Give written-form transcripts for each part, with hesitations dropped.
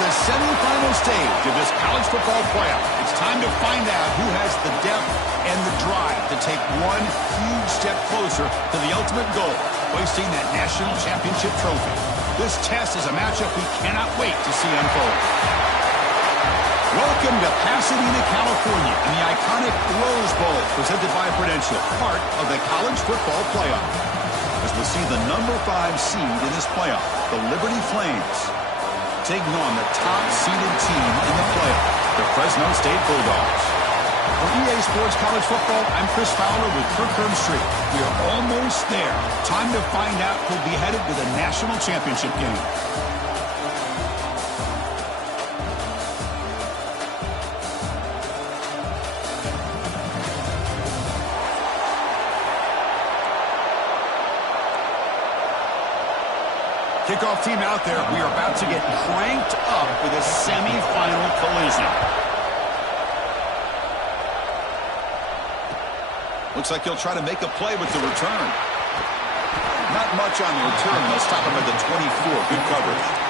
the semifinal stage of this college football playoff. It's time to find out who has the depth and the drive to take one huge step closer to the ultimate goal, hoisting that national championship trophy. This test is a matchup we cannot wait to see unfold. Welcome to Pasadena, California, and the iconic Rose Bowl presented by Prudential, part of the college football playoff. As we'll see the number 5 seed in this playoff, the Liberty Flames, taking on the top-seeded team in the playoff, the Fresno State Bulldogs. For EA Sports College Football, I'm Chris Fowler with Kirk Herbstreit. We are almost there. Time to find out who'll be headed to the national championship game. Kickoff team out there. We are about to get cranked up with a semifinal collision. Looks like he'll try to make a play with the return. Not much on the return. They'll stop him at the 24. Good coverage.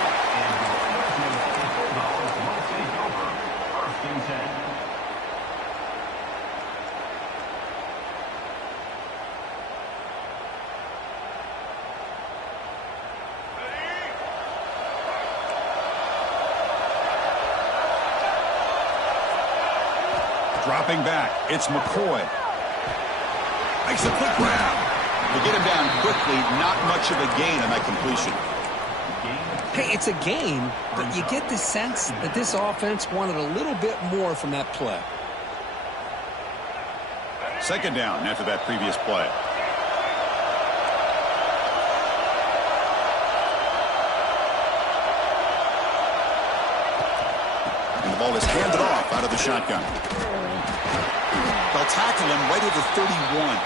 Dropping back, it's McCoy. Makes a quick grab. To get him down quickly, not much of a gain on that completion. Hey, it's a gain, but you get the sense that this offense wanted a little bit more from that play. Second down after that previous play. And the ball is handed off out of the shotgun. They'll tackle him right at the 31.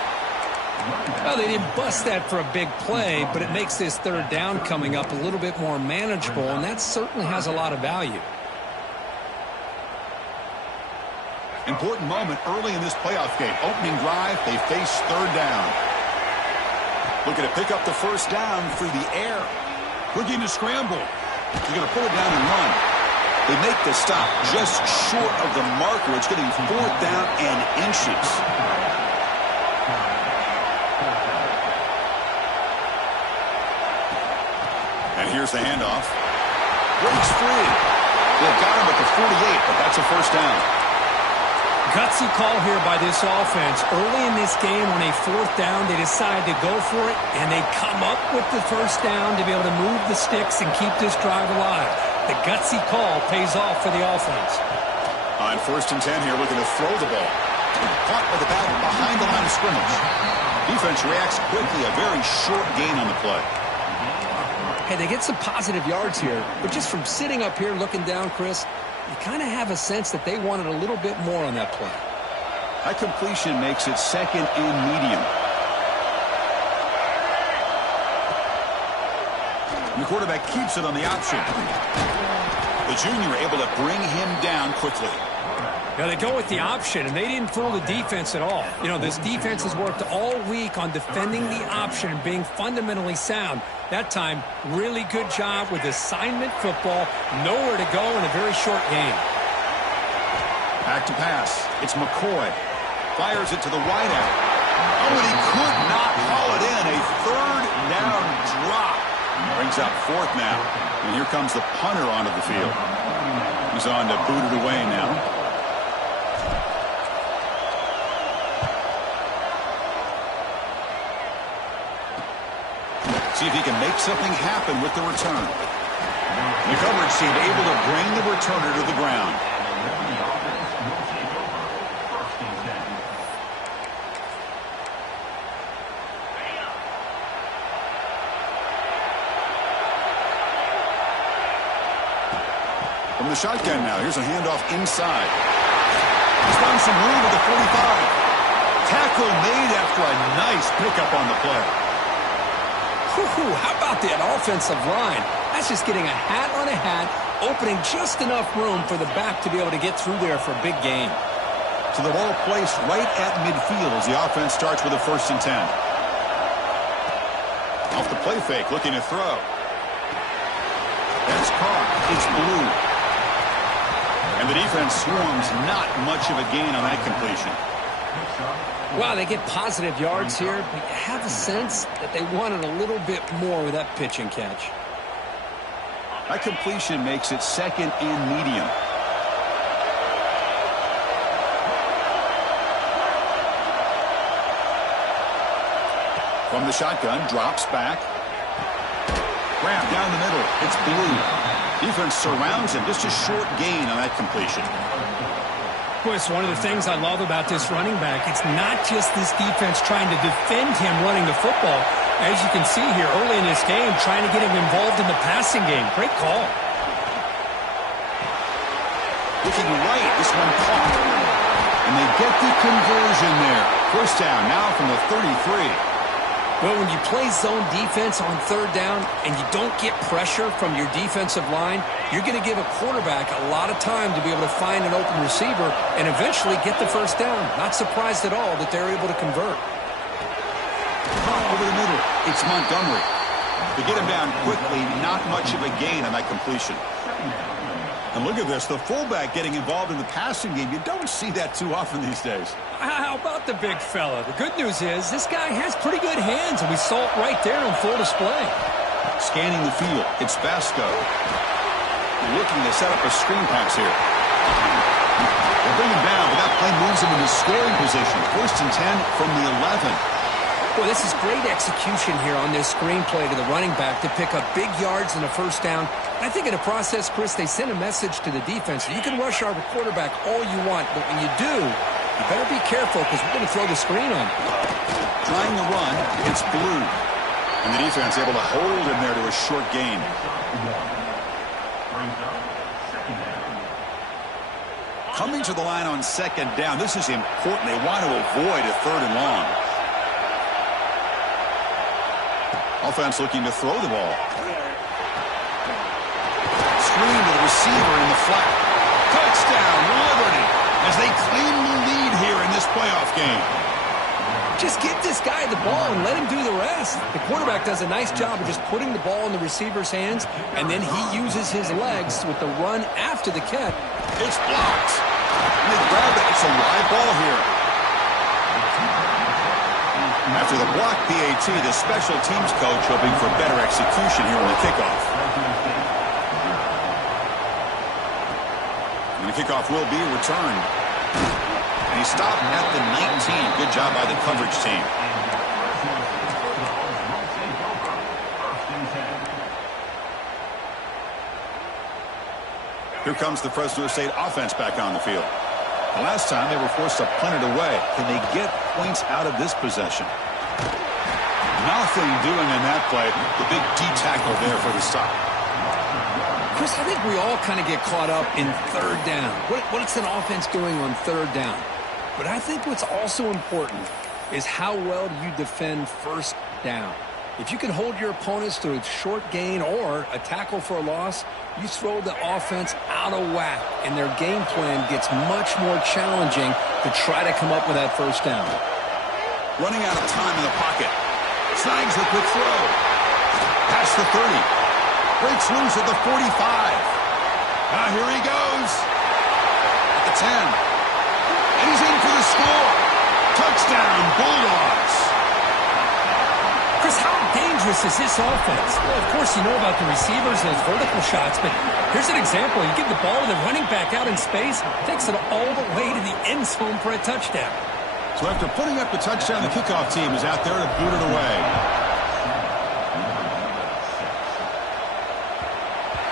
Well, they didn't bust that for a big play, but it makes this third down coming up a little bit more manageable, and that certainly has a lot of value. Important moment early in this playoff game. Opening drive, they face third down. Looking to pick up the first down through the air. Looking to scramble. He's going to pull it down and run. They make the stop just short of the marker. It's going to be fourth down and inches. And here's the handoff. Breaks free. They've got him at the 48, but that's a first down. Gutsy call here by this offense. Early in this game, on a fourth down, they decide to go for it, and they come up with the first down to be able to move the sticks and keep this drive alive. The gutsy call pays off for the offense. On first and 10 here, looking to throw the ball. Caught by the back behind the line of scrimmage. Defense reacts quickly. A very short gain on the play. Hey, they get some positive yards here, but just from sitting up here looking down, Chris, you kind of have a sense that they wanted a little bit more on that play. That completion makes it second and medium. And the quarterback keeps it on the option. The junior able to bring him down quickly. Now they go with the option, and they didn't fool the defense at all. You know, this defense has worked all week on defending the option and being fundamentally sound. That time, really good job with assignment football. Nowhere to go in a very short game. Back to pass. It's McCoy. Fires it to the wideout. Oh, and he could not haul it in. A third down drop. Brings out fourth now. And here comes the punter onto the field. He's on to boot it away now. See if he can make something happen with the return. The coverage team able to bring the returner to the ground. From the shotgun now, here's a handoff inside. He's found some room at the 45. Tackle made after a nice pickup on the play. How about that offensive line? That's just getting a hat on a hat, opening just enough room for the back to be able to get through there for a big gain. So the ball placed right at midfield as the offense starts with a first and 10. Off the play fake, looking to throw. That's caught. It's Blue. And the defense swarms not much of a gain on that completion. Well, they get positive yards here, but you have a sense that they wanted a little bit more with that pitch and catch. That completion makes it second and medium. From the shotgun, drops back. Grab down the middle. It's Blue. Defense surrounds him. Just a short gain on that completion. Boy, it's one of the things I love about this running back. It's not just this defense trying to defend him running the football. As you can see here early in this game, trying to get him involved in the passing game. Great call. Looking right, this one caught. And they get the conversion there. First down now from the 33. Well, when you play zone defense on third down and you don't get pressure from your defensive line, you're going to give a quarterback a lot of time to be able to find an open receiver and eventually get the first down. Not surprised at all that they're able to convert. Over the middle, it's Montgomery. To get him down quickly, not much of a gain on that completion. And look at this, the fullback getting involved in the passing game. You don't see that too often these days. How about the big fella? The good news is this guy has pretty good hands, and we saw it right there on full display. Scanning the field, it's Vasco. Looking to set up a screen pass here. They'll bring him down, but that play moves him into scoring position. First and 10 from the 11. Well, this is great execution here on this screenplay to the running back to pick up big yards and a first down. I think in the process, Chris, they send a message to the defense. You can rush our quarterback all you want, but when you do, you better be careful because we're going to throw the screen on you. Trying the run, it's Blue. And the defense able to hold him there to a short gain. Coming to the line on second down, this is important. They want to avoid a third and long. Offense looking to throw the ball. Screen to the receiver in the flat. Touchdown, Liberty, as they claim the lead here in this playoff game. Just get this guy the ball and let him do the rest. The quarterback does a nice job of just putting the ball in the receiver's hands, and then he uses his legs with the run after the catch. It's blocked. And they grab it. It's a live ball here. After the block PAT, the special teams coach hoping for better execution here on the kickoff. And the kickoff will be returned. And he stopped at the 19. Good job by the coverage team. Here comes the Fresno State offense back on the field. The last time they were forced to punt it away. Can they get points out of this possession? Nothing doing in that play. The big D tackle there for the stop. Chris, I think we all kind of get caught up in third down. What's an offense doing on third down? But I think what's also important is how well do you defend first down. If you can hold your opponents to a short gain or a tackle for a loss, you throw the offense out of whack, and their game plan gets much more challenging to try to come up with that first down. Running out of time in the pocket. Snags the quick throw. Past the 30. Breaks loose at the 45. Now here he goes. At the 10. And he's in for the score. Touchdown, Bulldogs. Chris, how dangerous is this offense? Well, of course, you know about the receivers and those vertical shots, but here's an example. You give the ball to the running back out in space, takes it all the way to the end zone for a touchdown. So after putting up the touchdown, the kickoff team is out there to boot it away.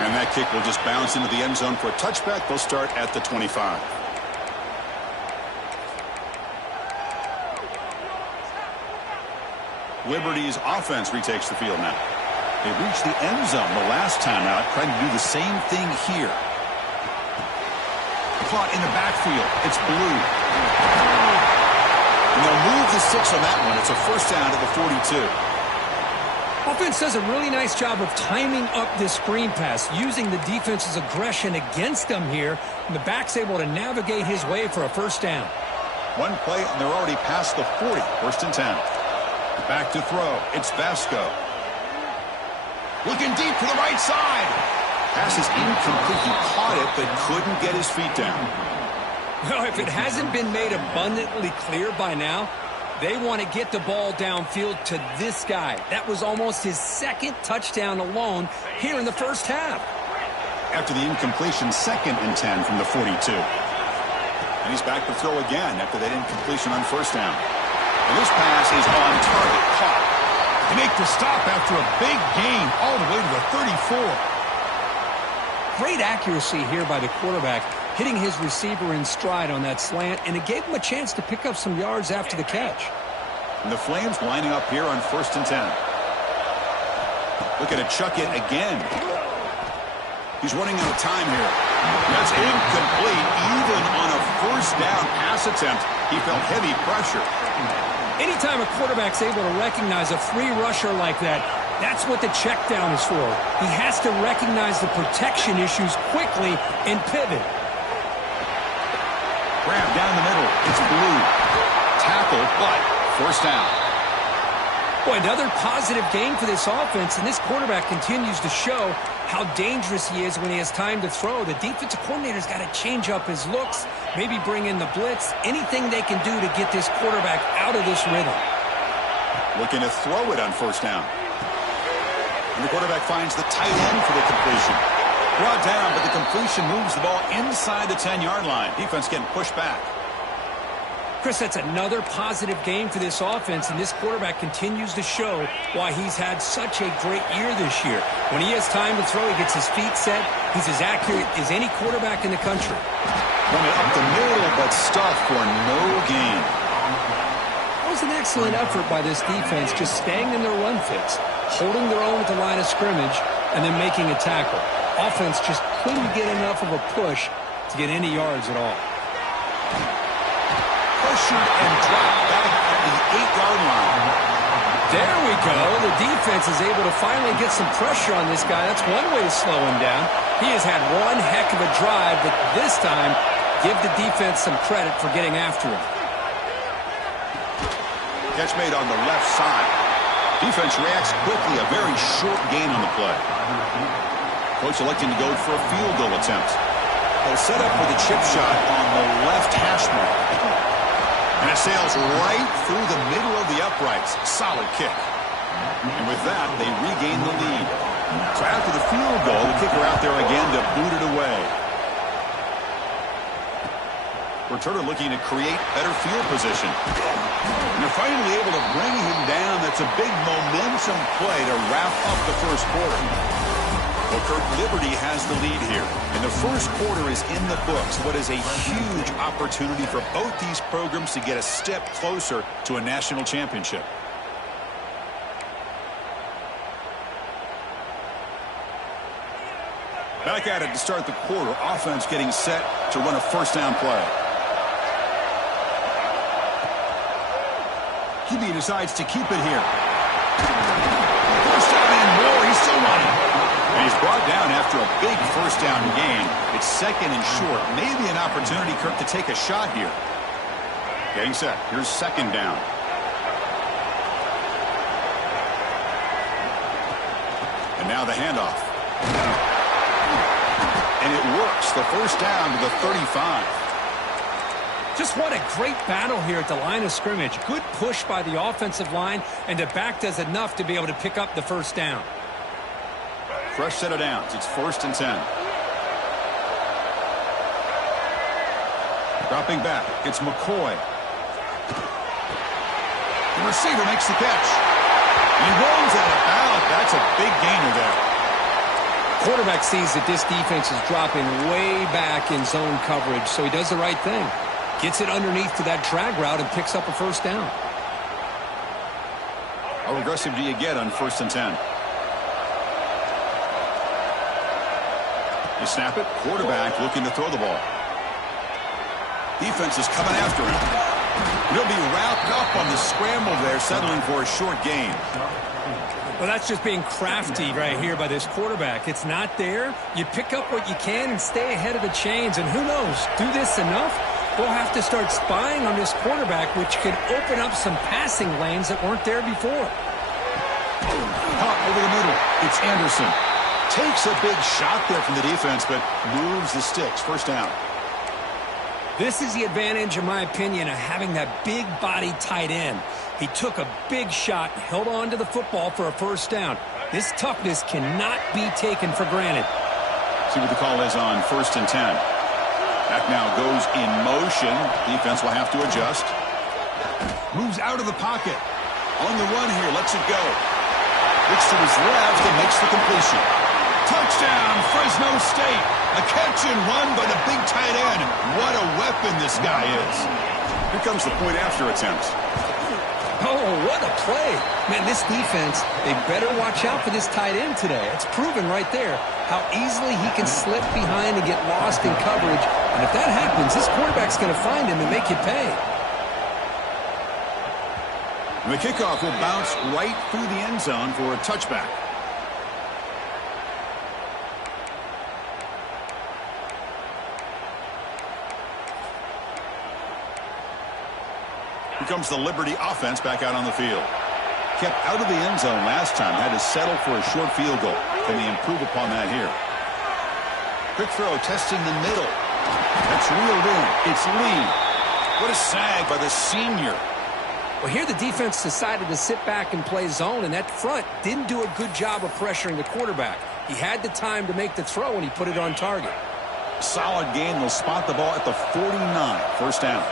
And that kick will just bounce into the end zone for a touchback. They'll start at the 25. Liberty's offense retakes the field now. They reached the end zone the last time out, trying to do the same thing here. Caught in the backfield. It's Blue. And they'll move the 6 on that one. It's a first down to the 42. Offense does a really nice job of timing up this screen pass, using the defense's aggression against them here, and the back's able to navigate his way for a first down. One play, and they're already past the 40. First and 10. Back to throw. It's Vasco. Looking deep to the right side. Pass is incomplete. He caught it, but couldn't get his feet down. Well, if it hasn't been made abundantly clear by now, they want to get the ball downfield to this guy. That was almost his second touchdown alone here in the first half. After the incompletion, 2nd and 10 from the 42. And he's back to throw again after that incompletion on first down. And this pass is on target, caught. They make the stop after a big gain all the way to the 34. Great accuracy here by the quarterback, hitting his receiver in stride on that slant, and it gave him a chance to pick up some yards after the catch. And the Flames lining up here on 1st and 10. Looking to chuck it again. He's running out of time here. That's incomplete. Even on a first down pass attempt, he felt heavy pressure. Anytime a quarterback's able to recognize a free rusher like that, that's what the check down is for. He has to recognize the protection issues quickly and pivot. Grab down the middle. It's Blue. Tackle, but first down. Boy, another positive game for this offense, and this quarterback continues to show how dangerous he is when he has time to throw. The defensive coordinator's got to change up his looks, maybe bring in the blitz, anything they can do to get this quarterback out of this rhythm. Looking to throw it on first down. And the quarterback finds the tight end for the completion. Brought down, but the completion moves the ball inside the 10-yard line. Defense getting pushed back. Chris, that's another positive game for this offense, and this quarterback continues to show why he's had such a great year this year. When he has time to throw, he gets his feet set. He's as accurate as any quarterback in the country. Run it up the middle, but stuffed for no gain. That was an excellent effort by this defense, just staying in their run fits, holding their own at the line of scrimmage, and then making a tackle. Offense just couldn't get enough of a push to get any yards at all. Pressured and dropped back at the 8-yard line. There we go. The defense is able to finally get some pressure on this guy. That's one way to slow him down. He has had one heck of a drive, but this time, give the defense some credit for getting after him. Catch made on the left side. Defense reacts quickly. A very short gain on the play. Coach electing to go for a field goal attempt. They'll set up for the chip shot on the left hash mark. And it sails right through the middle of the uprights. Solid kick. And with that, they regain the lead. So after the field goal, the kicker out there again to boot it away. Returner looking to create better field position. And they're finally able to bring him down. That's a big momentum play to wrap up the first quarter. Well, Kurt, Liberty has the lead here. And the first quarter is in the books. What is a huge opportunity for both these programs to get a step closer to a national championship. Back at it to start the quarter. Offense getting set to run a first down play. QB decides to keep it here. First down and more. He's still running. And he's brought down after a big first down gain. It's 2nd and short. Maybe an opportunity, Kirk, to take a shot here. Getting set. Here's 2nd down. And now the handoff. And it works. The first down to the 35. Just what a great battle here at the line of scrimmage. Good push by the offensive line, and the back does enough to be able to pick up the first down. Fresh set of downs. It's 1st and 10. Dropping back. It's McCoy. The receiver makes the catch. He rolls out of bounds. That's a big gainer there. Quarterback sees that this defense is dropping way back in zone coverage, so he does the right thing. Gets it underneath to that drag route and picks up a first down. How aggressive do you get on 1st and 10? They snap it. Quarterback looking to throw the ball. Defense is coming after him. He'll be wrapped up on the scramble there, settling for a short gain. Well, that's just being crafty right here by this quarterback. It's not there. You pick up what you can and stay ahead of the chains. And who knows, do this enough, they'll have to start spying on this quarterback, which could open up some passing lanes that weren't there before. Caught over the middle. It's Anderson. Takes a big shot there from the defense, but moves the sticks. First down. This is the advantage, in my opinion, of having that big body tight end. He took a big shot, held on to the football for a first down. This toughness cannot be taken for granted. See what the call is on 1st and 10. Back now goes in motion. Defense will have to adjust. Moves out of the pocket. On the run here, lets it go. Looks to his left and makes the completion. Touchdown, Fresno State. A catch and run by the big tight end. What a weapon this guy is. Here comes the point after attempt. Oh, what a play. Man, this defense, they better watch out for this tight end today. It's proven right there how easily he can slip behind and get lost in coverage. And if that happens, this quarterback's going to find him and make you pay. The kickoff will bounce right through the end zone for a touchback. Here comes the Liberty offense back out on the field. Kept out of the end zone last time. Had to settle for a short field goal. Can they improve upon that here? Quick throw, testing the middle. That's reeled in. It's Lee. What a sag by the senior. Well, here the defense decided to sit back and play zone, and that front didn't do a good job of pressuring the quarterback. He had the time to make the throw, and he put it on target. Solid gain. They'll spot the ball at the 49. First down.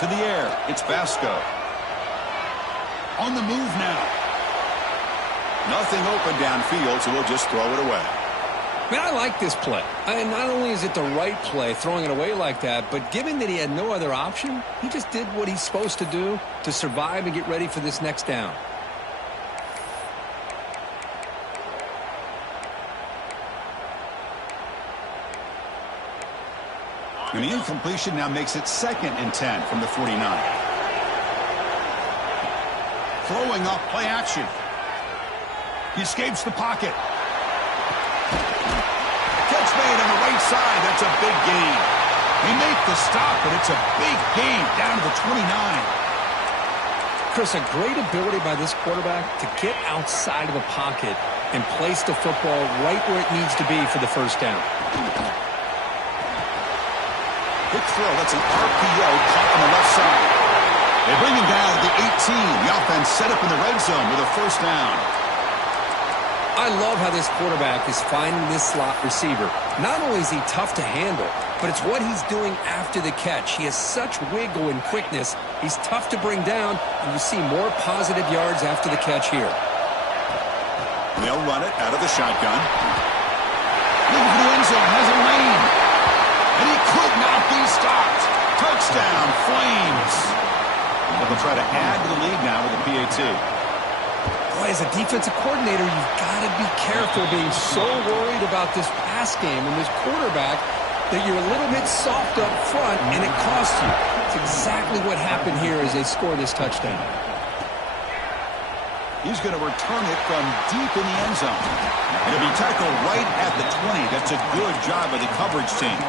To the air. It's Vasco. On the move now. Nothing open downfield, so we'll just throw it away. Man, I like this play. Not only is it the right play, throwing it away like that, but given that he had no other option, he just did what he's supposed to do to survive and get ready for this next down. And the incompletion now makes it 2nd and 10 from the 49. Throwing off play action. He escapes the pocket. Catch made on the right side. That's a big gain. They make the stop, but it's a big gain down to the 29. Chris, a great ability by this quarterback to get outside of the pocket and place the football right where it needs to be for the first down. Quick throw. That's an RPO caught on the left side. They bring him down at the 18. The offense set up in the red zone with a first down. I love how this quarterback is finding this slot receiver. Not only is he tough to handle, but it's what he's doing after the catch. He has such wiggle and quickness. He's tough to bring down, and you see more positive yards after the catch here. They'll run it out of the shotgun. Looking for the end zone. Has a lane. And he could not be stopped. Touchdown, Flames. Well, they'll try to add to the lead now with a PAT. Boy, as a defensive coordinator, you've got to be careful being so worried about this pass game and this quarterback that you're a little bit soft up front, and it costs you. It's exactly what happened here as they score this touchdown. He's going to return it from deep in the end zone. And it'll be tackled right at the 20. That's a good job by the coverage team.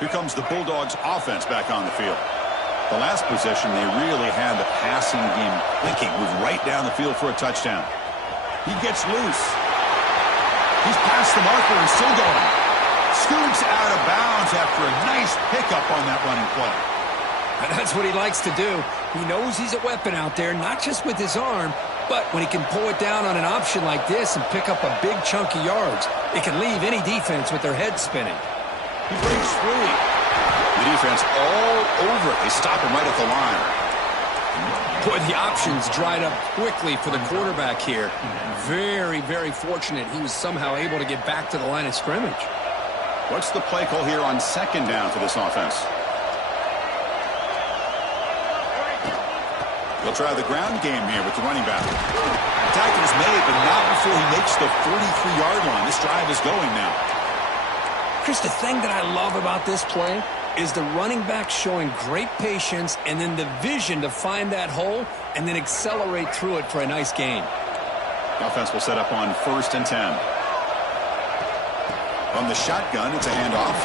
Here comes the Bulldogs offense back on the field. The last possession, they really had the passing game clicking. Moved right down the field for a touchdown. He gets loose. He's past the marker and still going. Scoots out of bounds after a nice pickup on that running play. And that's what he likes to do. He knows he's a weapon out there, not just with his arm, but when he can pull it down on an option like this and pick up a big chunk of yards, it can leave any defense with their head spinning. He breaks free. The defense all over it. They stop him right at the line. Boy, the options dried up quickly for the quarterback here. Very, very fortunate he was somehow able to get back to the line of scrimmage. What's the play call here on 2nd down for this offense? They'll try the ground game here with the running back. The tackle is made, but not before he makes the 43-yard line. This drive is going now. Chris, the thing that I love about this play is the running back showing great patience and then the vision to find that hole and then accelerate through it for a nice gain. Offense will set up on 1st and 10. From the shotgun, it's a handoff.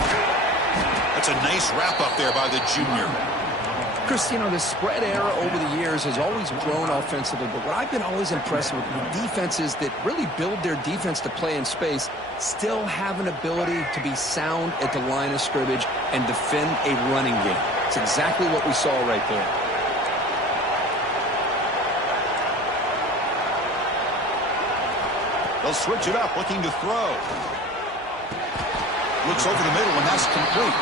That's a nice wrap up there by the junior. Chris, you know, the spread era over the years has always grown offensively, but what I've been always impressed with defenses that really build their defense to play in space still have an ability to be sound at the line of scrimmage and defend a running game. It's exactly what we saw right there. They'll switch it up, looking to throw. Looks over the middle, and that's complete.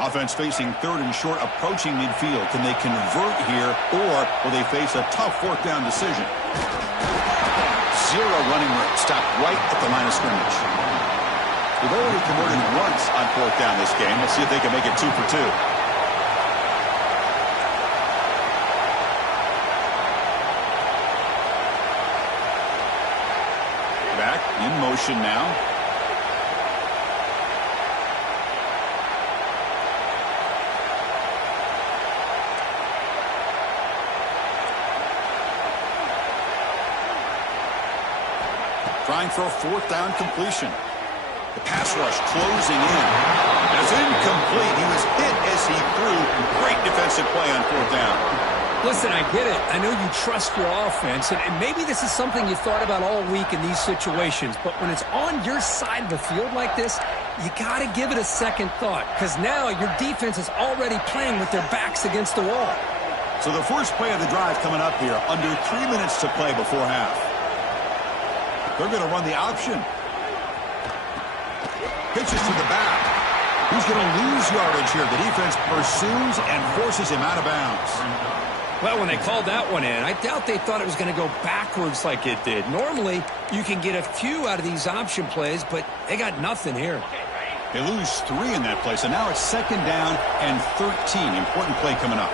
Offense facing 3rd and short, approaching midfield. Can they convert here, or will they face a tough 4th down decision? 0 running room, stopped right at the line of scrimmage. They've already converted once on 4th down this game. Let's see if they can make it 2 for 2. Back in motion now. Trying for a 4th down completion. The pass rush closing in. It's incomplete. He was hit as he threw. Great defensive play on 4th down. Listen, I get it. I know you trust your offense, and maybe this is something you thought about all week in these situations, but when it's on your side of the field like this, you got to give it a second thought, because now your defense is already playing with their backs against the wall. So the first play of the drive coming up here, under 3 minutes to play before half. They're going to run the option. Pitches to the back. Who's going to lose yardage here? The defense pursues and forces him out of bounds. Well, when they called that one in, I doubt they thought it was going to go backwards like it did. Normally, you can get a few out of these option plays, but they got nothing here. They lose 3 in that play, so now it's 2nd down and 13. Important play coming up.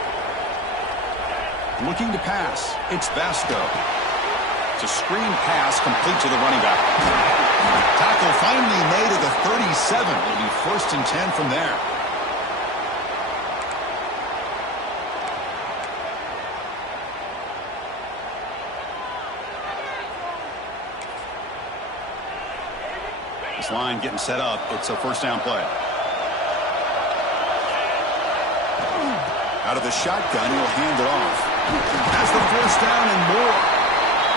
Looking to pass. It's Vasco. It's a screen pass complete to the running back. Tackle finally made at the 37. It'll be 1st and 10 from there. This line getting set up. It's a 1st down play. Out of the shotgun, he'll hand it off. That's the 1st down and more.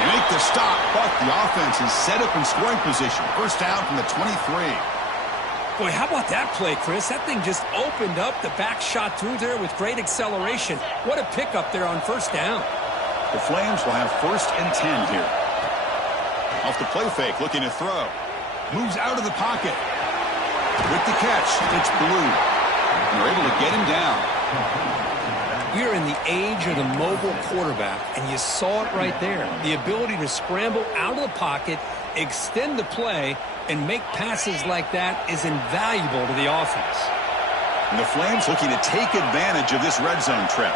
They make the stop, but the offense is set up in scoring position. 1st down from the 23. Boy, how about that play, Chris? That thing just opened up. The back shot through there with great acceleration. What a pickup there on 1st down. The Flames will have 1st and 10 here. Off the play fake, looking to throw. Moves out of the pocket. With the catch, it's Blue. And they're able to get him down. We're in the age of the mobile quarterback, and you saw it right there. The ability to scramble out of the pocket, extend the play, and make passes like that is invaluable to the offense. And the Flames looking to take advantage of this red zone trip.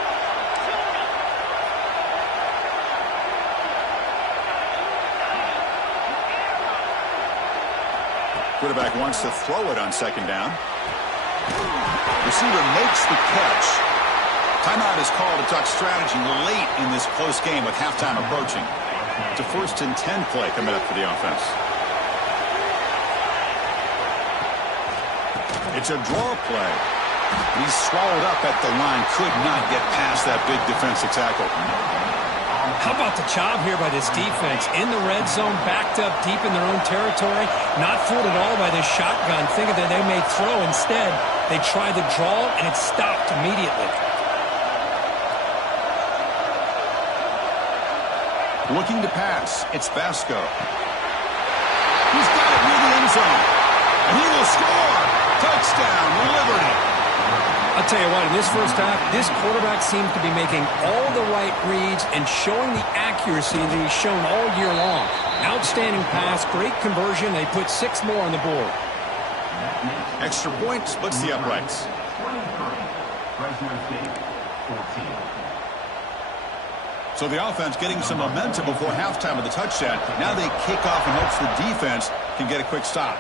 Quarterback wants to throw it on 2nd down. Receiver makes the catch. Timeout is called to talk strategy late in this close game with halftime approaching. It's a 1st and 10 play coming up for the offense. It's a draw play. He's swallowed up at the line. Could not get past that big defensive tackle. How about the job here by this defense? In the red zone, backed up deep in their own territory. Not fooled at all by this shotgun, thinking that they may throw. Instead, they tried to draw, and it stopped immediately. Looking to pass. It's Vasco. He's got it near the end zone. And he will score. Touchdown, Liberty. I'll tell you what, in this 1st half, this quarterback seems to be making all the right reads and showing the accuracy that he's shown all year long. Outstanding pass, great conversion. They put 6 more on the board. Extra point splits the uprights. So the offense getting some momentum before halftime with the touchdown. Now they kick off in hopes the defense can get a quick stop.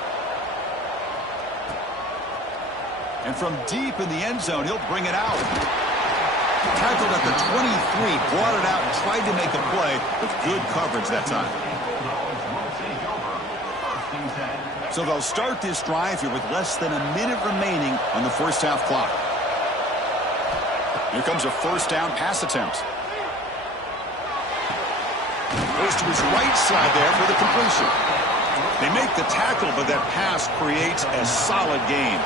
And from deep in the end zone, he'll bring it out. Tackled at the 23, brought it out and tried to make a play with good coverage that time. So they'll start this drive here with less than a minute remaining on the first half clock. Here comes a first down pass attempt. Goes to his right side there for the completion. They make the tackle, but that pass creates a solid gain.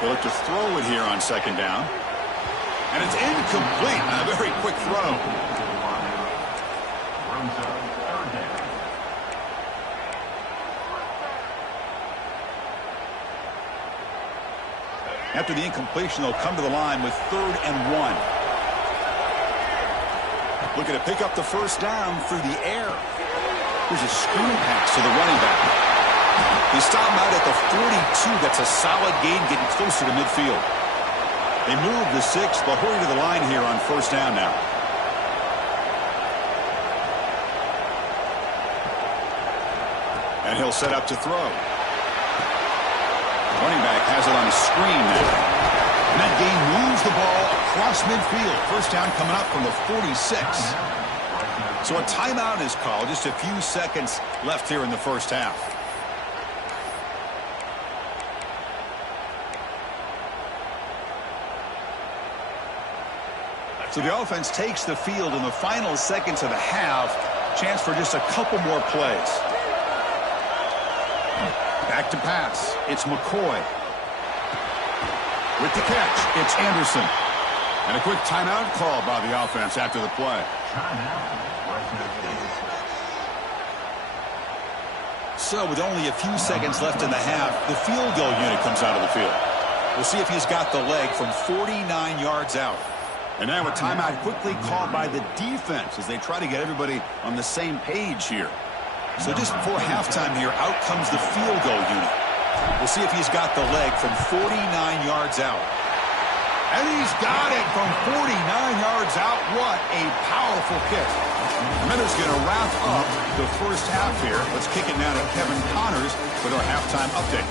They look to throw it here on second down. And it's incomplete. A very quick throw. After the incompletion, they'll come to the line with 3rd and 1. Looking to pick up the first down through the air. Here's a screen pass to the running back. They stop him out at the 42. That's a solid gain, getting closer to midfield. They move the 6. They'll hurry to the line here on first down now. And he'll set up to throw. Running back has it on a screen now. And that gain moves the ball across midfield. First down coming up from the 46. So a timeout is called. Just a few seconds left here in the first half. So the offense takes the field in the final seconds of the half. Chance for just a couple more plays. Back to pass. It's McCoy. With the catch, it's Anderson. And a quick timeout call by the offense after the play. So with only a few seconds left in the half, the field goal unit comes out of the field. We'll see if he's got the leg from 49 yards out. And now a timeout quickly called by the defense as they try to get everybody on the same page here. So just before halftime here, out comes the field goal unit. We'll see if he's got the leg from 49 yards out. And he's got it from 49 yards out. What a powerful kick. The Miners going to wrap up the first half here. Let's kick it now to Kevin Connors with our halftime update.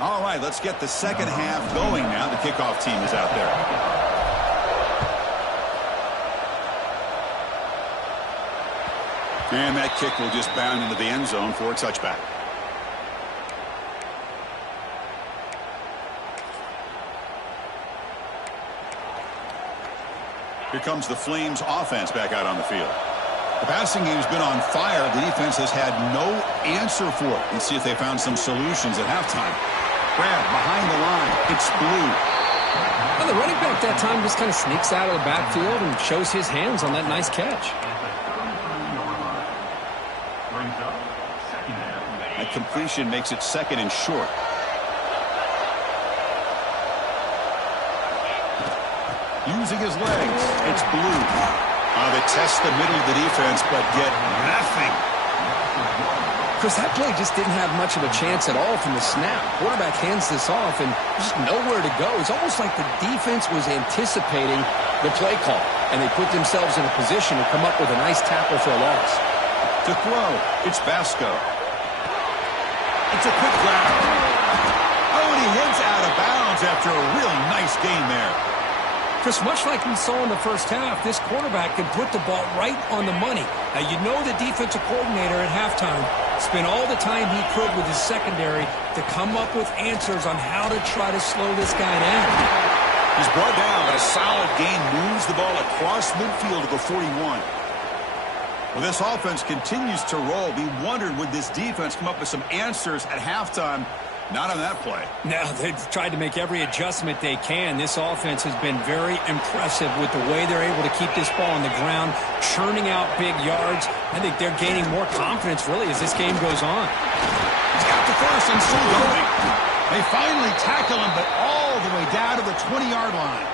All right, let's get the second half going now. The kickoff team is out there. And that kick will just bound into the end zone for a touchback. Here comes the Flames offense back out on the field. The passing game's been on fire. The defense has had no answer for it. Let's see if they found some solutions at halftime. Grab behind the line. It's Blue. Well, the running back that time just kind of sneaks out of the backfield and shows his hands on that nice catch. That completion makes it 2nd and short. Using his legs, it's Blue. They test the middle of the defense, but get nothing. Because that play just didn't have much of a chance at all from the snap. Quarterback hands this off, and just nowhere to go. It's almost like the defense was anticipating the play call, and they put themselves in a position to come up with a nice tackle for a loss. To throw, it's Vasco. It's a quick grab. Oh, and he heads out of bounds after a really nice gain there. Chris, much like we saw in the first half, this quarterback can put the ball right on the money. Now, you know the defensive coordinator at halftime spent all the time he could with his secondary to come up with answers on how to try to slow this guy down. He's brought down, but a solid gain moves the ball across midfield to the 41. Well, this offense continues to roll. We wondered, would this defense come up with some answers at halftime? Not on that play. No, they've tried to make every adjustment they can. This offense has been very impressive with the way they're able to keep this ball on the ground, churning out big yards. I think they're gaining more confidence, really, as this game goes on. He's got the first and still going. They finally tackle him, but all the way down to the 20-yard line.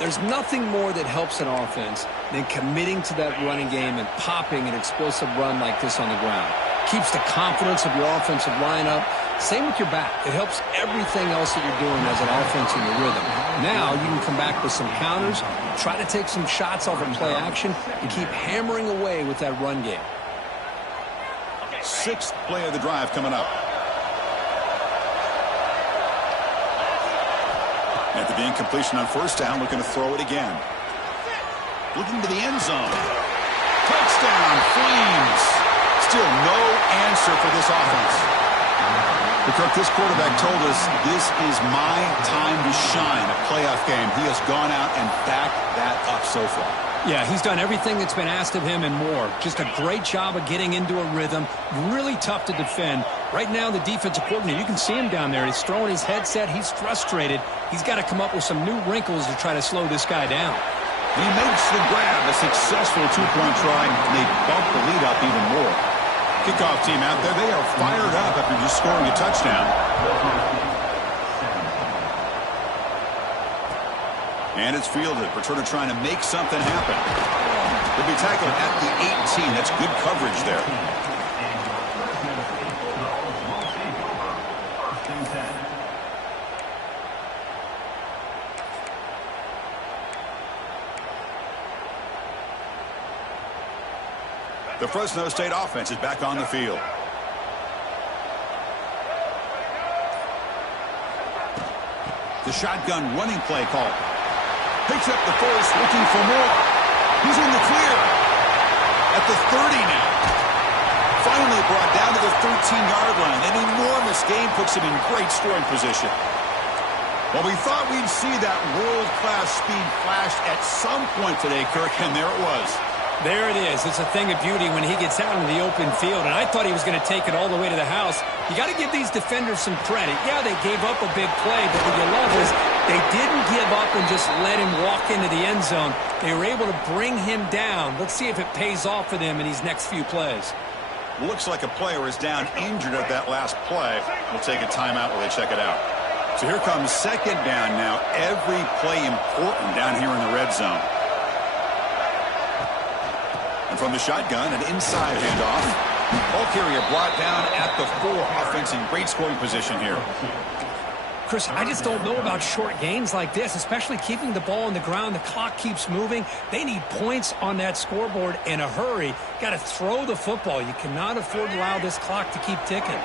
There's nothing more that helps an offense than committing to that running game and popping an explosive run like this on the ground. Keeps the confidence of your offensive lineup, Same with your back. It helps everything else that you're doing as an offense in your rhythm. Now you can come back with some counters, try to take some shots off of play action, and keep hammering away with that run game. Sixth play of the drive coming up. At the incompletion on first down, looking to throw it again. Looking to the end zone. Touchdown, Flames. Still no answer for this offense. But Kirk, this quarterback told us this is my time to shine, a playoff game. He has gone out and backed that up so far. Yeah, he's done everything that's been asked of him and more. Just a great job of getting into a rhythm. Really tough to defend. Right now, the defensive coordinator, you can see him down there. He's throwing his headset. He's frustrated. He's got to come up with some new wrinkles to try to slow this guy down. He makes the grab, a successful two-point try, and they bump the lead up even more. Kickoff team out there, they are fired up after just scoring a touchdown. And it's fielded. Returner trying to make something happen. They'll be tackled at the 18. That's good coverage there. The Fresno State offense is back on the field. The shotgun running play call. Picks up the first, looking for more. He's in the clear. At the 30 now. Finally brought down to the 13-yard line. An enormous gain puts him in great scoring position. Well, we thought we'd see that world-class speed flash at some point today, Kirk, and there it was. There it is. It's a thing of beauty when he gets out into the open field, and I thought he was going to take it all the way to the house. You got to give these defenders some credit. Yeah, they gave up a big play, but what you love is they didn't give up and just let him walk into the end zone. They were able to bring him down. Let's see if it pays off for them in these next few plays. Looks like a player is down injured at that last play. We'll take a timeout while they check it out. So here comes second down now. Every play important down here in the red zone. And from the shotgun, an inside handoff. Ball carrier brought down at the 4. Offense in great scoring position here. Chris, I just don't know about short gains like this, especially keeping the ball on the ground. The clock keeps moving. They need points on that scoreboard in a hurry. Got to throw the football. You cannot afford to allow this clock to keep ticking.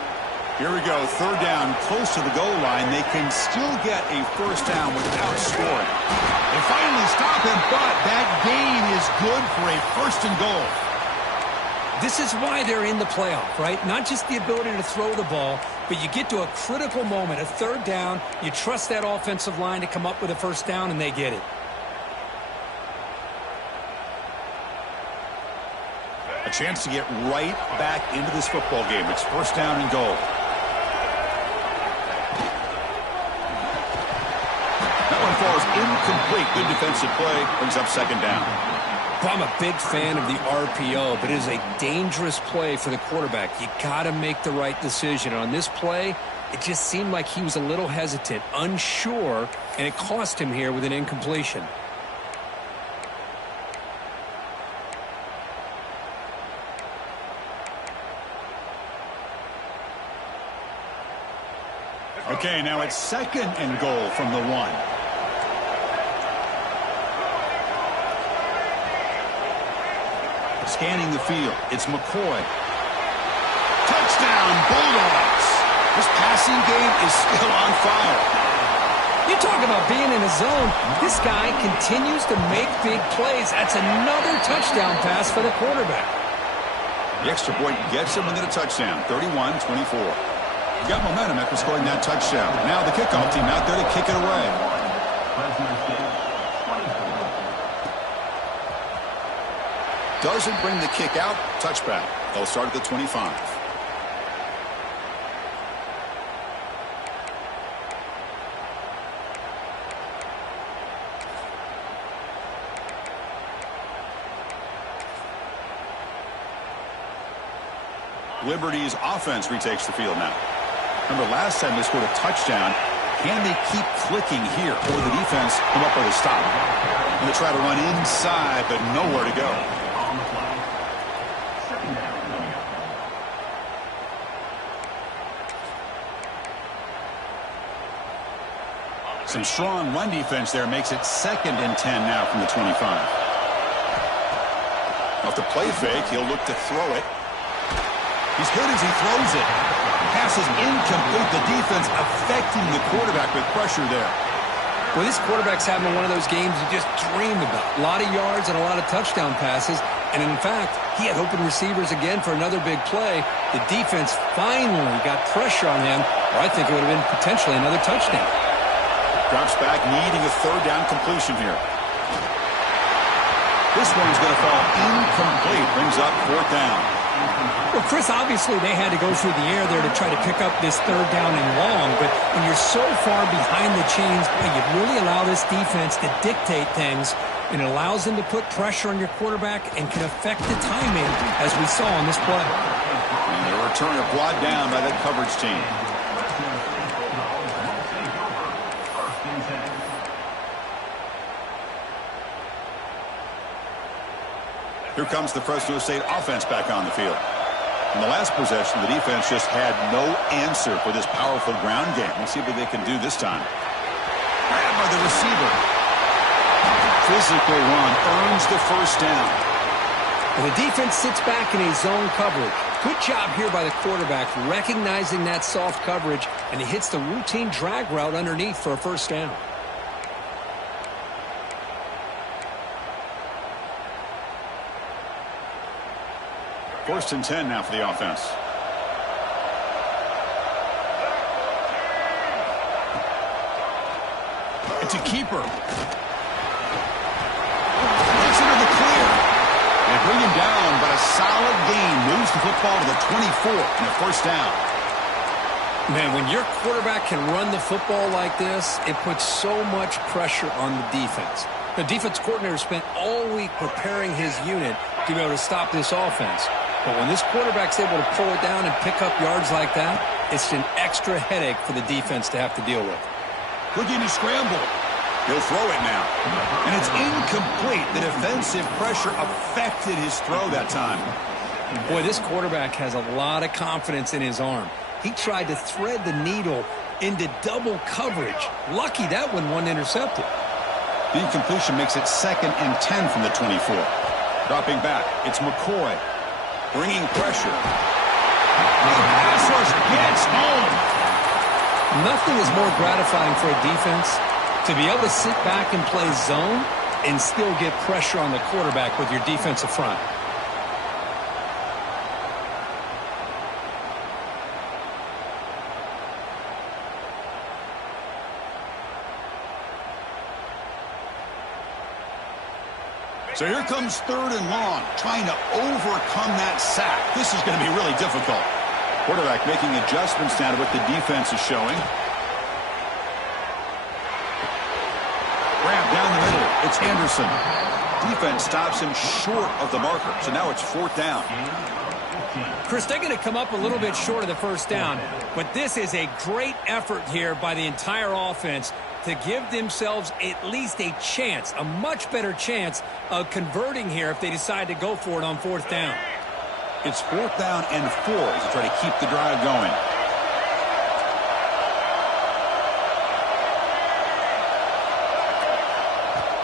Here we go. Third down, close to the goal line. They can still get a first down without scoring. They finally stop him, but that gain is good for a first and goal. This is why they're in the playoff, right? Not just the ability to throw the ball, but you get to a critical moment, a third down. You trust that offensive line to come up with a first down, and they get it. A chance to get right back into this football game. It's first down and goal. That one falls incomplete. Good defensive play. Brings up second down. Well, I'm a big fan of the RPO, but it is a dangerous play for the quarterback. You got to make the right decision. On this play, it just seemed like he was a little hesitant, unsure, and it cost him here with an incompletion. Okay, now it's second and goal from the 1. Scanning the field, it's McCoy. Touchdown, Bulldogs. This passing game is still on fire. You talk about being in a zone. This guy continues to make big plays. That's another touchdown pass for the quarterback. The extra point gets him within a touchdown, 31-24. Got momentum after scoring that touchdown. Now the kickoff team out there to kick it away. Doesn't bring the kick out. Touchback. They'll start at the 25. Liberty's offense retakes the field now. Remember last time they scored a touchdown. Can they keep clicking here, or the defense come up with a stop? And they try to run inside, but nowhere to go. Some strong run defense there makes it 2nd and 10 now from the 25. Off the play fake, he'll look to throw it. He's good as he throws it. Pass is incomplete. The defense affecting the quarterback with pressure there. Well, this quarterback's having one of those games you just dream about. A lot of yards and a lot of touchdown passes. And in fact, he had open receivers again for another big play. The defense finally got pressure on him, or I think it would have been potentially another touchdown. Drops back, needing a 3rd down completion here. This one's going to fall incomplete. Brings up 4th down. Well, Chris, obviously they had to go through the air there to try to pick up this 3rd down and long, but when you're so far behind the chains, you really allow this defense to dictate things, and it allows them to put pressure on your quarterback and can affect the timing, as we saw on this play. And the returner brought down by that coverage team. Here comes the Fresno State offense back on the field. In the last possession, the defense just had no answer for this powerful ground game. Let's see what they can do this time. Grabbed by the receiver. Physical run earns the 1st down. And the defense sits back in a zone coverage. Good job here by the quarterback recognizing that soft coverage, and he hits the routine drag route underneath for a 1st down. First and 10 now for the offense. It's a keeper. Gets into the clear. They bring him down, but a solid gain moves the football to the 24 and a 1st down. Man, when your quarterback can run the football like this, it puts so much pressure on the defense. The defense coordinator spent all week preparing his unit to be able to stop this offense. But when this quarterback's able to pull it down and pick up yards like that, it's an extra headache for the defense to have to deal with. Looking to scramble. He'll throw it now. And it's incomplete. The defensive pressure affected his throw that time. Boy, this quarterback has a lot of confidence in his arm. He tried to thread the needle into double coverage. Lucky that one wasn't intercepted. The incompletion makes it 2nd and 10 from the 24. Dropping back, it's McCoy. Bringing pressure. The pass rush gets home. Nothing is more gratifying for a defense to be able to sit back and play zone and still get pressure on the quarterback with your defensive front. So here comes 3rd and long, trying to overcome that sack. This is going to be really difficult. Quarterback making adjustments now to what the defense is showing. Grab down the middle. It's Anderson. Defense stops him short of the marker, so now it's 4th down. Chris, they're going to come up a little bit short of the 1st down, but this is a great effort here by the entire offense to give themselves at least a chance, a much better chance of converting here if they decide to go for it on 4th down. It's 4th down and 4 as they try to keep the drive going.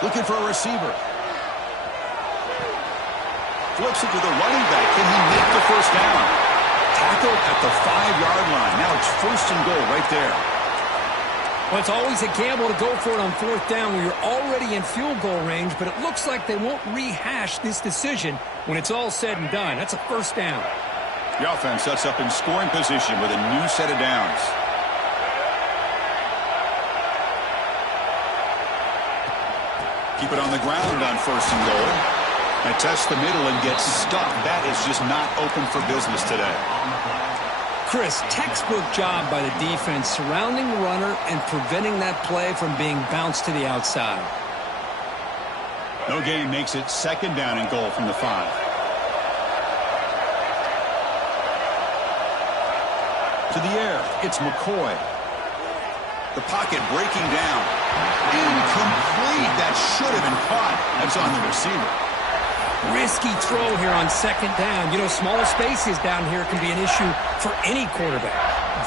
Looking for a receiver. Flips it to the running back. Can he make the 1st down? Tackled at the 5-yard line. Now it's 1st and goal right there. Well, it's always a gamble to go for it on 4th down when you're already in field goal range, but it looks like they won't rehash this decision when it's all said and done. That's a 1st down. The offense sets up in scoring position with a new set of downs. Keep it on the ground on 1st and goal. And test the middle and get stuck. That is just not open for business today. Chris, textbook job by the defense surrounding the runner and preventing that play from being bounced to the outside. No gain makes it 2nd down and goal from the 5. To the air, it's McCoy. The pocket breaking down. Incomplete. That should have been caught. That's on the receiver. Risky throw here on 2nd down. You know, small spaces down here can be an issue for any quarterback.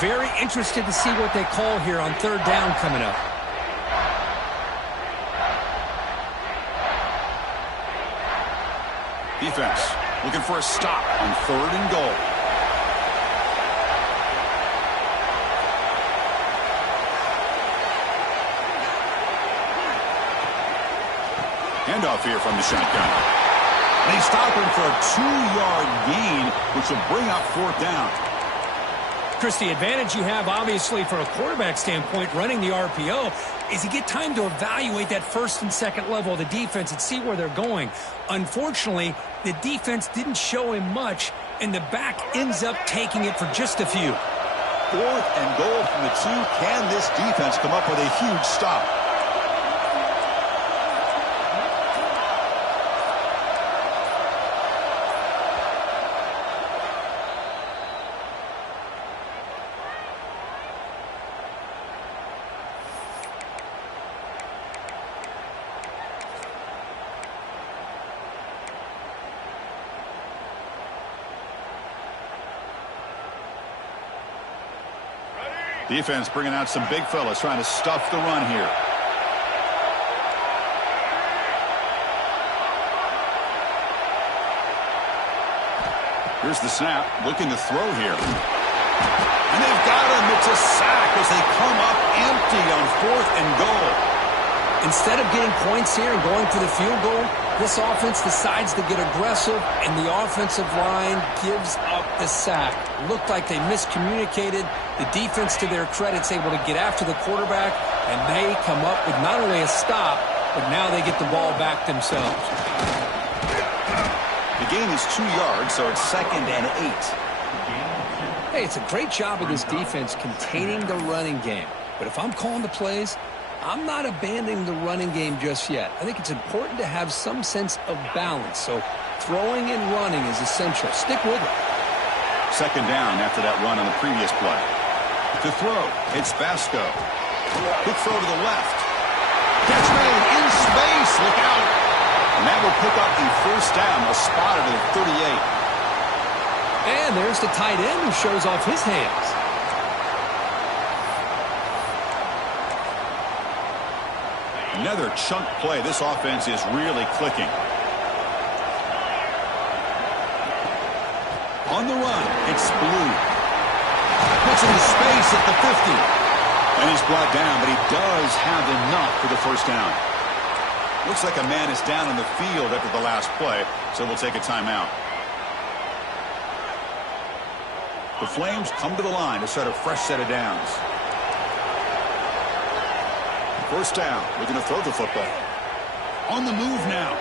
Very interested to see what they call here on 3rd down coming up. Defense looking for a stop on 3rd and goal. Handoff here from the shotgun. And they stop him for a 2-yard gain, which will bring up 4th down. Chris, the advantage you have, obviously, from a quarterback standpoint, running the RPO, is you get time to evaluate that 1st and 2nd level of the defense and see where they're going. Unfortunately, the defense didn't show him much, and the back ends up taking it for just a few. 4th and goal from the 2. Can this defense come up with a huge stop? Defense bringing out some big fellas trying to stuff the run here. Here's the snap, looking to throw here. And they've got him. It's a sack as they come up empty on 4th and goal. Instead of getting points here and going for the field goal, this offense decides to get aggressive, and the offensive line gives up the sack. Looked like they miscommunicated. The defense, to their credit, is able to get after the quarterback, and they come up with not only a stop, but now they get the ball back themselves. The gain is 2 yards, so it's 2nd and 8. Hey, it's a great job of this defense containing the running game. But if I'm calling the plays, I'm not abandoning the running game just yet. I think it's important to have some sense of balance. So throwing and running is essential. Stick with it. 2nd down after that run on the previous play. To throw, it's Vasco. Quick throw to the left. Catch made in space. Look out. And that will pick up the 1st down. They'll spot it at 38. And there's the tight end who shows off his hands. Another chunk play. This offense is really clicking. On the run, it's Blue. Puts into space at the 50. And he's brought down, but he does have enough for the 1st down. Looks like a man is down on the field after the last play, so we'll take a timeout. The Flames come to the line to start a fresh set of downs. 1st down, looking to throw the football. On the move now.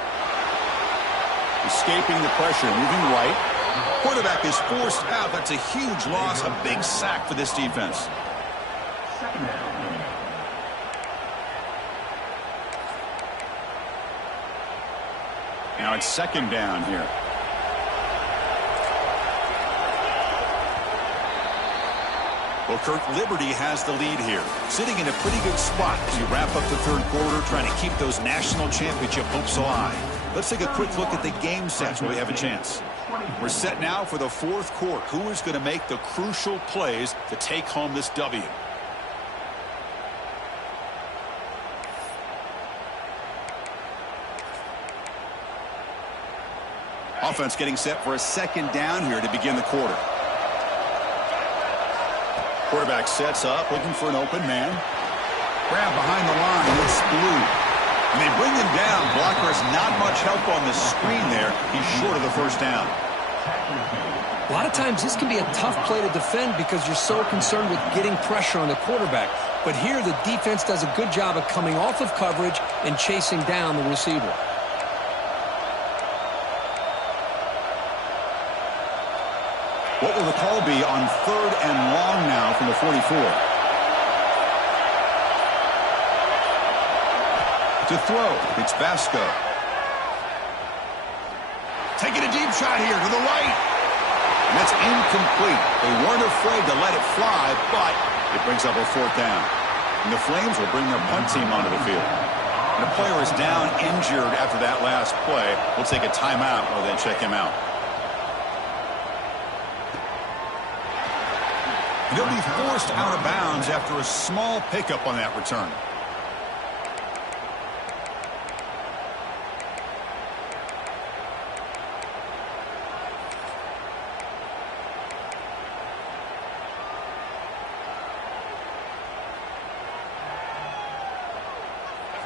Escaping the pressure, moving right. Quarterback is forced out. That's a huge loss, a big sack for this defense. Now it's 2nd down here. Well, Kirk, Liberty has the lead here, sitting in a pretty good spot as you wrap up the 3rd quarter, trying to keep those national championship hopes alive. Let's take a quick look at the game sets where we have a chance. We're set now for the 4th quarter. Who is going to make the crucial plays to take home this W? Offense getting set for a 2nd down here to begin the quarter. Quarterback sets up, looking for an open man. Grab behind the line, it's Blue. And they bring him down. Blocker has not much help on the screen there. He's short of the 1st down. A lot of times this can be a tough play to defend because you're so concerned with getting pressure on the quarterback. But here the defense does a good job of coming off of coverage and chasing down the receiver. What will the call be on 3rd and long now from the 44? To throw, it's Vasco. Taking a deep shot here to the right. And that's incomplete. They weren't afraid to let it fly, but it brings up a 4th down. And the Flames will bring their punt team onto the field. And the player is down injured after that last play. We'll take a timeout while they check him out. They'll be forced out of bounds after a small pickup on that return.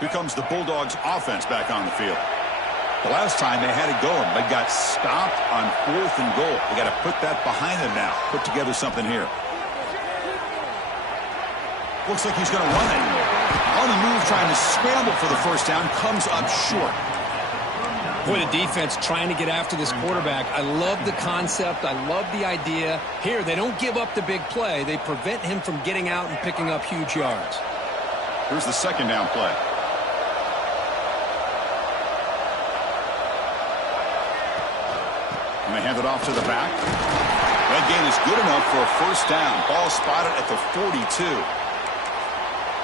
Here comes the Bulldogs offense back on the field. The last time they had it going, but got stopped on 4th and goal. They got to put that behind them now. Put together something here. Looks like he's going to run it. On the move, trying to scramble for the first down. Comes up short. Boy, the defense trying to get after this quarterback. I love the concept. I love the idea. Here, they don't give up the big play. They prevent him from getting out and picking up huge yards. Here's the second down play. And they hand it off to the back. That gain is good enough for a first down. Ball spotted at the 42.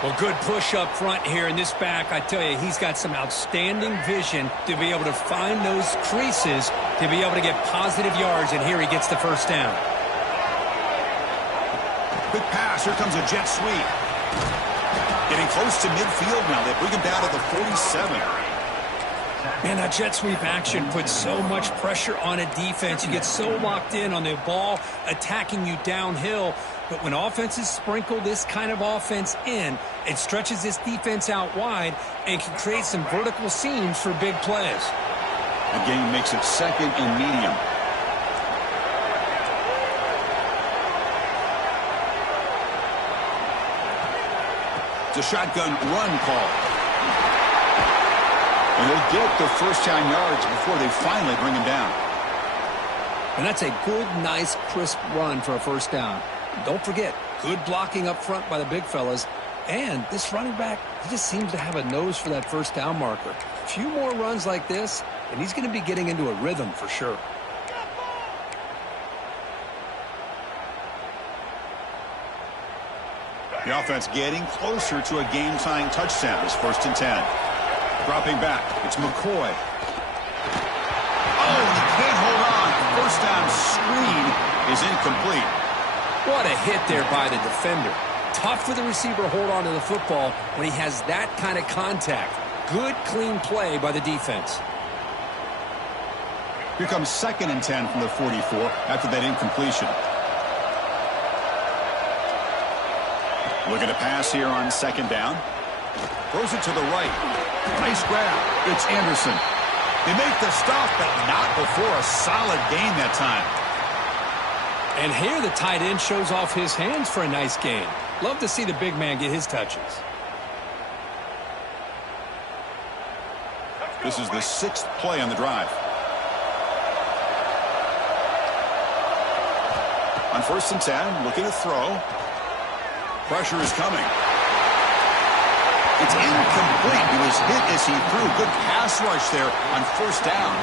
Well, good push up front here in this back. I tell you, he's got some outstanding vision to be able to find those creases to be able to get positive yards, and here he gets the first down. Quick pass. Here comes a jet sweep. Getting close to midfield now. They bring him down to the 47. Man, that jet sweep action puts so much pressure on a defense. You get so locked in on the ball attacking you downhill. But when offenses sprinkle this kind of offense in, it stretches this defense out wide and can create some vertical seams for big plays. The game makes it second and medium. It's a shotgun run call. And they'll get the first down yards before they finally bring him down. And that's a good, nice, crisp run for a first down. Don't forget, good blocking up front by the big fellas. And this running back, he just seems to have a nose for that first down marker. A few more runs like this, and he's going to be getting into a rhythm for sure. The offense getting closer to a game-tying touchdown. It's 1st and 10. Dropping back, it's McCoy. Oh, he can't hold on. First down screen is incomplete. What a hit there by the defender. Tough for the receiver to hold on to the football when he has that kind of contact. Good, clean play by the defense. Here comes 2nd and 10 from the 44 after that incompletion. Looking to pass here on 2nd down. Throws it to the right. Nice grab. It's Anderson. They make the stop, but not before a solid gain that time. And here the tight end shows off his hands for a nice gain. Love to see the big man get his touches. This is the 6th play on the drive. On 1st and 10, looking to throw. Pressure is coming. It's incomplete. He was hit as he threw. Good pass rush there on 1st down.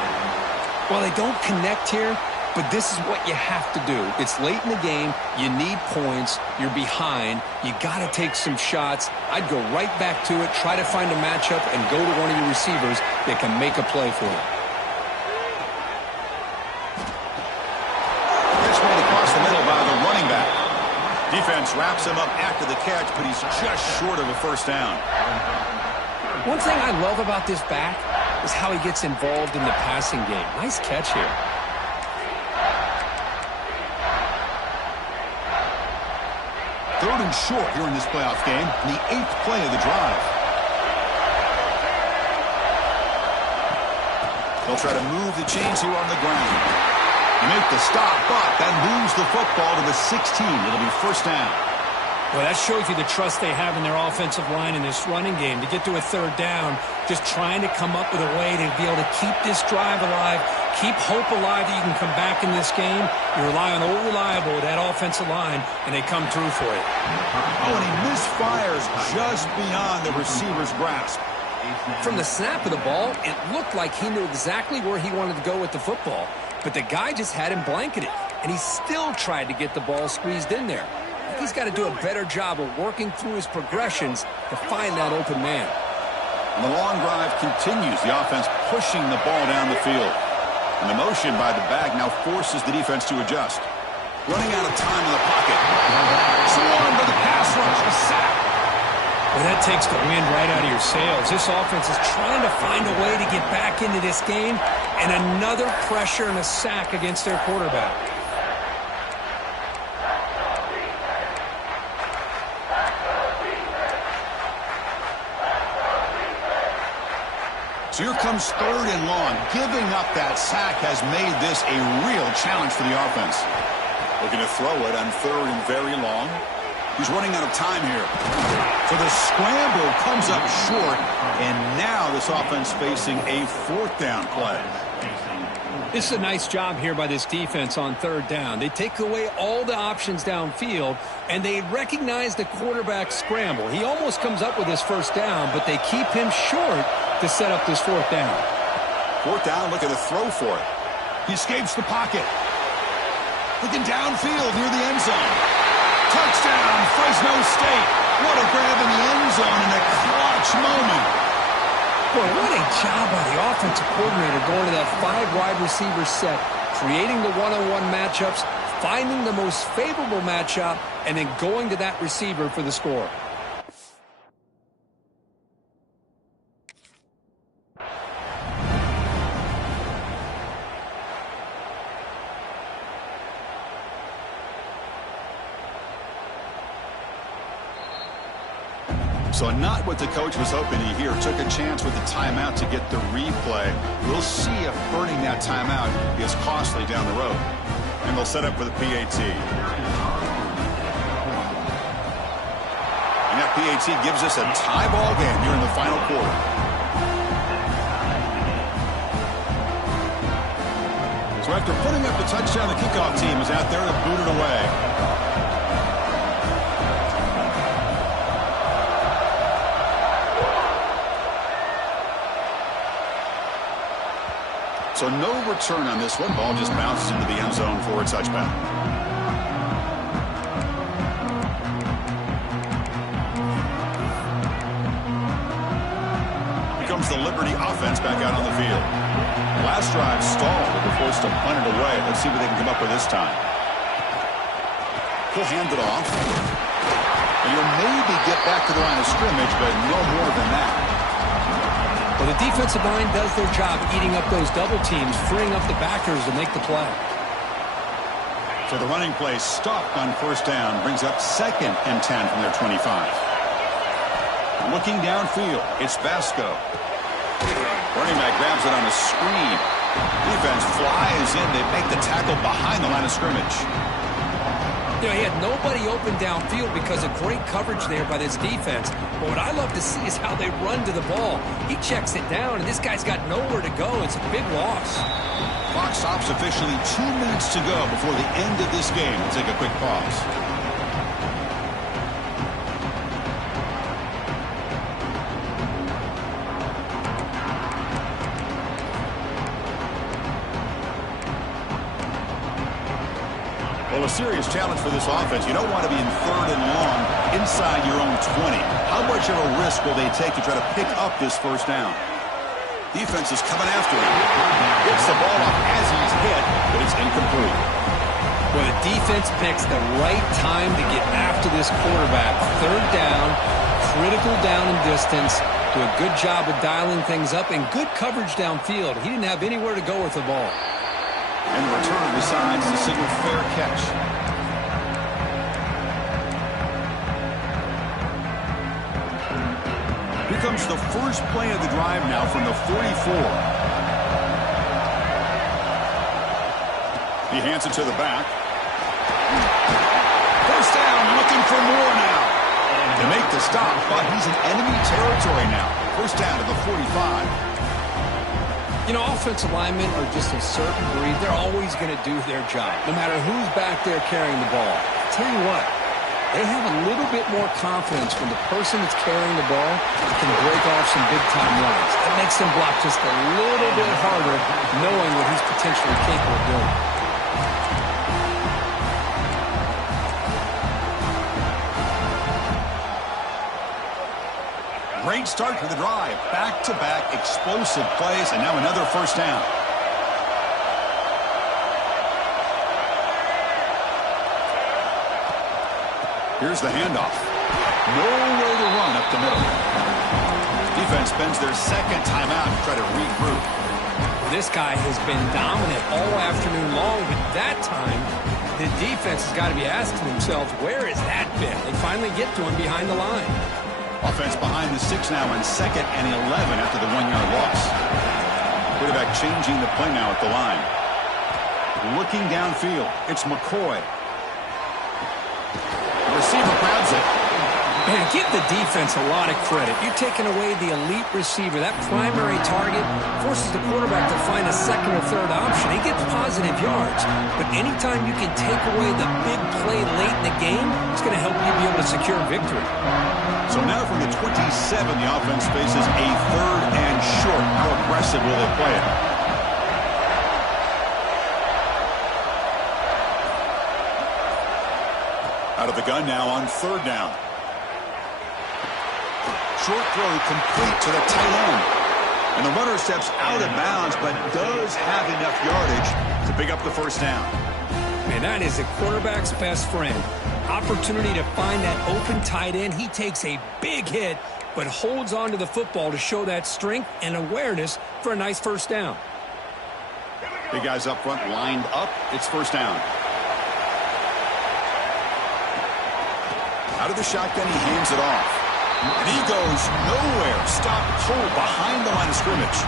Well, they don't connect here, but this is what you have to do. It's late in the game. You need points. You're behind. You got to take some shots. I'd go right back to it, try to find a matchup, and go to one of your receivers that can make a play for you. That's made across the middle by the running back. Defense wraps him up after the catch, but he's just short of a first down. One thing I love about this back is how he gets involved in the passing game. Nice catch here. Third and short here in this playoff game, the 8th play of the drive. They'll try to move the chains here on the ground. They make the stop, but then moves the football to the 16. It'll be first down. Well, that shows you the trust they have in their offensive line in this running game. To get to a 3rd down, just trying to come up with a way to be able to keep this drive alive, keep hope alive that you can come back in this game. You rely on old reliable, that offensive line, and they come through for you. Oh, and he misfires just beyond the receiver's grasp. From the snap of the ball, it looked like he knew exactly where he wanted to go with the football, but the guy just had him blanketed, and he still tried to get the ball squeezed in there. He's got to do a better job of working through his progressions to find that open man. And the long drive continues. The offense pushing the ball down the field. And the motion by the back now forces the defense to adjust. Running out of time in the pocket. Swarmed by the pass rush. A sack. Well, that takes the wind right out of your sails. This offense is trying to find a way to get back into this game, and another pressure and a sack against their quarterback. So here comes 3rd and long. Giving up that sack has made this a real challenge for the offense. Looking to throw it on 3rd and very long. He's running out of time here. So the scramble comes up short, and now this offense facing a 4th down play. This is a nice job here by this defense on 3rd down. They take away all the options downfield, and they recognize the quarterback scramble. He almost comes up with his 1st down, but they keep him short to set up this 4th down. 4th down, looking to throw for it. He escapes the pocket. Looking downfield near the end zone. Touchdown, Fresno State. What a grab in the end zone in a clutch moment. Boy, what a job by the offensive coordinator going to that 5 wide receiver set, creating the one-on-one matchups, finding the most favorable matchup, and then going to that receiver for the score. So not what the coach was hoping to hear. Took a chance with the timeout to get the replay. We'll see if burning that timeout is costly down the road. And they'll set up for the PAT. And that PAT gives us a tie ball game here in the final quarter. So after putting up the touchdown, the kickoff team is out there to boot it away. So no return on this one. Ball just bounces into the end zone for a touchback. Here comes the Liberty offense back out on the field. Last drive stalled. They were forced to punt it away. Let's see what they can come up with this time. He'll hand it off. And he'll maybe get back to the line of scrimmage, but no more than that. Well, the defensive line does their job eating up those double teams, freeing up the backers to make the play. So the running play stopped on 1st down, brings up 2nd and 10 from their 25. Looking downfield, it's Vasco. Running back grabs it on a screen. Defense flies in. They make the tackle behind the line of scrimmage. You know, he had nobody open downfield because of great coverage there by this defense. But what I love to see is how they run to the ball. He checks it down, and this guy's got nowhere to go. It's a big loss. Clock stops officially 2 minutes to go before the end of this game. We'll take a quick pause. Well, a serious challenge for this offense. You don't want to be in 3rd and long inside your own 20. How much of a risk will they take to try to pick up this 1st down? Defense is coming after him. Gets the ball up as he's hit, but it's incomplete. Well, the defense picks the right time to get after this quarterback. 3rd down, critical down in distance. Do a good job of dialing things up and good coverage downfield. He didn't have anywhere to go with the ball. And the returner decides to signal fair catch. Here comes the first play of the drive now from the 44. He hands it to the back. 1st down, looking for more now. To make the stop, but he's in enemy territory now. 1st down to the 45. You know, offensive linemen are just a certain breed. They're always going to do their job, no matter who's back there carrying the ball. I'll tell you what, they have a little bit more confidence when the person that's carrying the ball can break off some big-time runs. That makes them block just a little bit harder, knowing what he's potentially capable of doing. Great start for the drive. Back-to-back explosive plays, and now another 1st down. Here's the handoff. No way to run up the middle. Defense spends their 2nd timeout to try to regroup. This guy has been dominant all afternoon long, but that time, the defense has got to be asking themselves, where has that been? They finally get to him behind the line. Offense behind the 6 now on 2nd and 11 after the 1-yard loss. Quarterback changing the play now at the line. Looking downfield, it's McCoy. The receiver grabs it. Man, give the defense a lot of credit. You're taking away the elite receiver. That primary target forces the quarterback to find a second or third option. He gets positive yards. But anytime you can take away the big play late in the game, it's going to help you be able to secure victory. So now from the 27, the offense faces a 3rd and short. How aggressive will they play it? Out of the gun now on 3rd down. Short throw complete to the tight end. And the runner steps out of bounds, but does have enough yardage to pick up the 1st down. Man, that is a quarterback's best friend. Opportunity to find that open tight end. He takes a big hit, but holds on to the football to show that strength and awareness for a nice 1st down. Big guys up front lined up. It's 1st down. Out of the shotgun, he hands it off. And he goes nowhere. Stopped cold behind the line of scrimmage.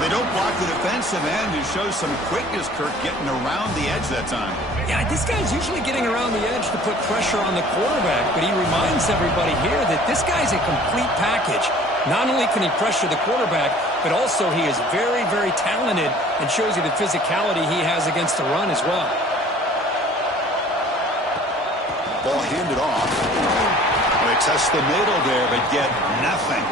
They don't block the defensive end, who shows some quickness, Kirk, getting around the edge that time. Yeah, this guy's usually getting around the edge to put pressure on the quarterback, but he reminds everybody here that this guy's a complete package. Not only can he pressure the quarterback, but also he is very, very talented and shows you the physicality he has against the run as well. Ball handed off. They test the middle there, but get nothing.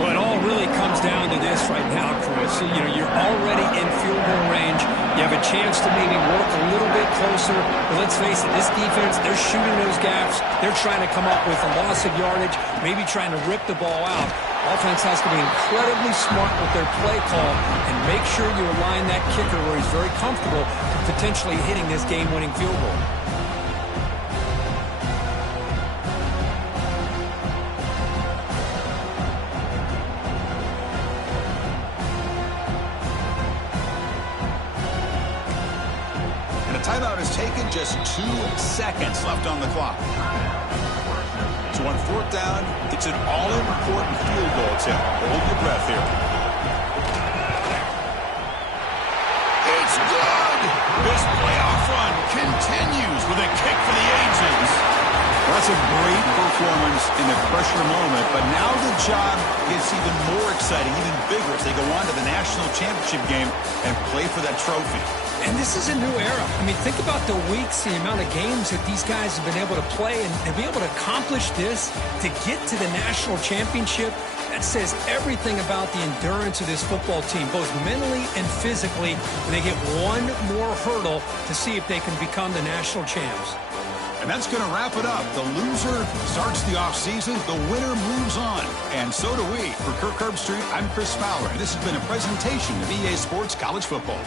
Well, it all really comes down to this right now, Chris. You know, you're already in field goal range. You have a chance to maybe work a little bit closer. But let's face it, this defense, they're shooting those gaps. They're trying to come up with a loss of yardage, maybe trying to rip the ball out. Offense has to be incredibly smart with their play call and make sure you align that kicker where he's very comfortable potentially hitting this game-winning field goal. Timeout is taken, just 2 seconds left on the clock. So on 4th down, it's an all-important field goal attempt. Hold your breath here. It's good! This playoff run continues with a kick for the ages. Well, that's a great performance in the pressure moment, but now the job gets even more exciting, even bigger as they go on to the national championship game and play for that trophy. And this is a new era. I mean, think about the weeks, the amount of games that these guys have been able to play, and to be able to accomplish this, to get to the national championship, that says everything about the endurance of this football team, both mentally and physically, and they get one more hurdle to see if they can become the national champs. And that's going to wrap it up. The loser starts the offseason. The winner moves on. And so do we. For Kirk Herbstreit, I'm Chris Fowler. And this has been a presentation of EA Sports College Football.